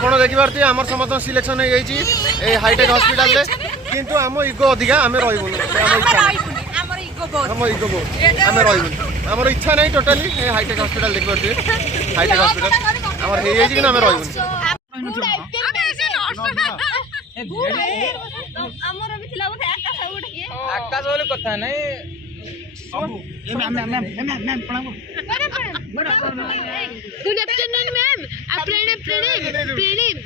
ଆପଣ ଦେଖିପାରୁଥିବେ ଆମର ସମସ୍ତ ସିଲେକ୍ସନ ହେଇଯାଇଛି ଏ ହାଇଟେକ୍ ହସ୍ପିଟାଲ ରେ କିନ୍ତୁ ଆମ ଇଗୋ ଅଧିକା ଆମେ ରହିବୁନି ଆମ ଇଗୋ ବହୁତ ଆମେ ରହିବୁନି ଆମର ଇଚ୍ଛା ନାହିଁ ଟୋଟାଲି ଏ ହାଇଟେକ୍ ହସ୍ପିଟାଲ ଦେଖିପାରୁଥିବେ ହାଇଟେକ୍ ହସ୍ପିଟାଲ ଆମର ହେଇଯାଇଛି କିନ୍ତୁ ଆମେ ରହିବୁନି ଆମର ବି ଥିଲା ବୋଧେ ଆକାଶ ବୋଲି କଥା ନାହିଁ ସବୁ ଏ ମ୍ୟାମ୍ ପ୍ରଣାମ गुड आफ्टरनून मैम प्रणीम प्रणीम प्रणीम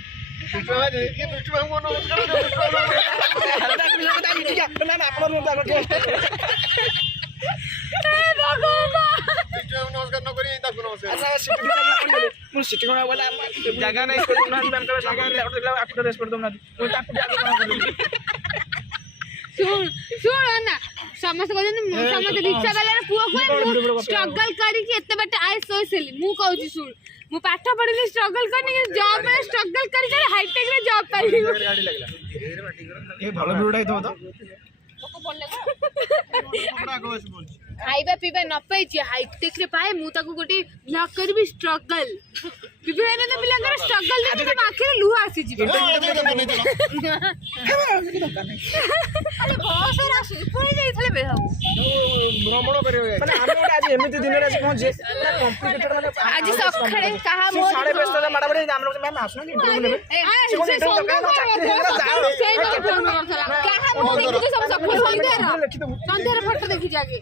जगह नहीं सुन सुन ना समस्त कहते समस्त रिक्शा वाला पुआ को स्ट्रगल करी के एते बटे आइ सोइसली मु कहूची सुन मु पाठ पढिले स्ट्रगल करनी जॉब में स्ट्रगल करी के हाईटेक रे जॉब पाई गाड़ी लागला ए भलो वीडियो आइतो तो को बोल ले खाइबा पीबा न पाई हाईटेक रे पाए मु ताको गोटी ब्लॉक करबी स्ट्रगल विभिन्न ने बिलंगर स्ट्रगल ने तो आखिर लुहा आसी जीवे अरे बहुत सारा आसी पुणी जाइथले बेहा भ्रमण करे माने हम आज एमिति दिन रे पहुंचे कॉम्प्लिकेटेड माने आज सखळे कहा मो साडे व्यस्त माडा बडे हम लोग मैम आसना इंटरव्यू लेबे से कहा मो देखि सब सखळे संध्यार फोटो देखि जाके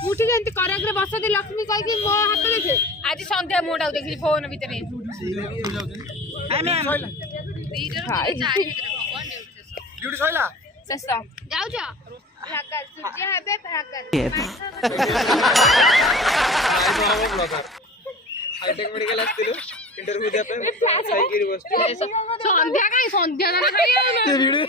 उठी जंती कराक रे बसती लक्ष्मी कहि कि मो हाथ देखे आज संध्या मोटा देखि फोन भीतर हाय मैम ड्यूटी सइला ससा जाउ जा भाकर सूर्य हेबे भाकर हाईटेक मेडिकल आस्तिलु इंटरव्यू दे पे साइकिल बसतो संध्या ना खाई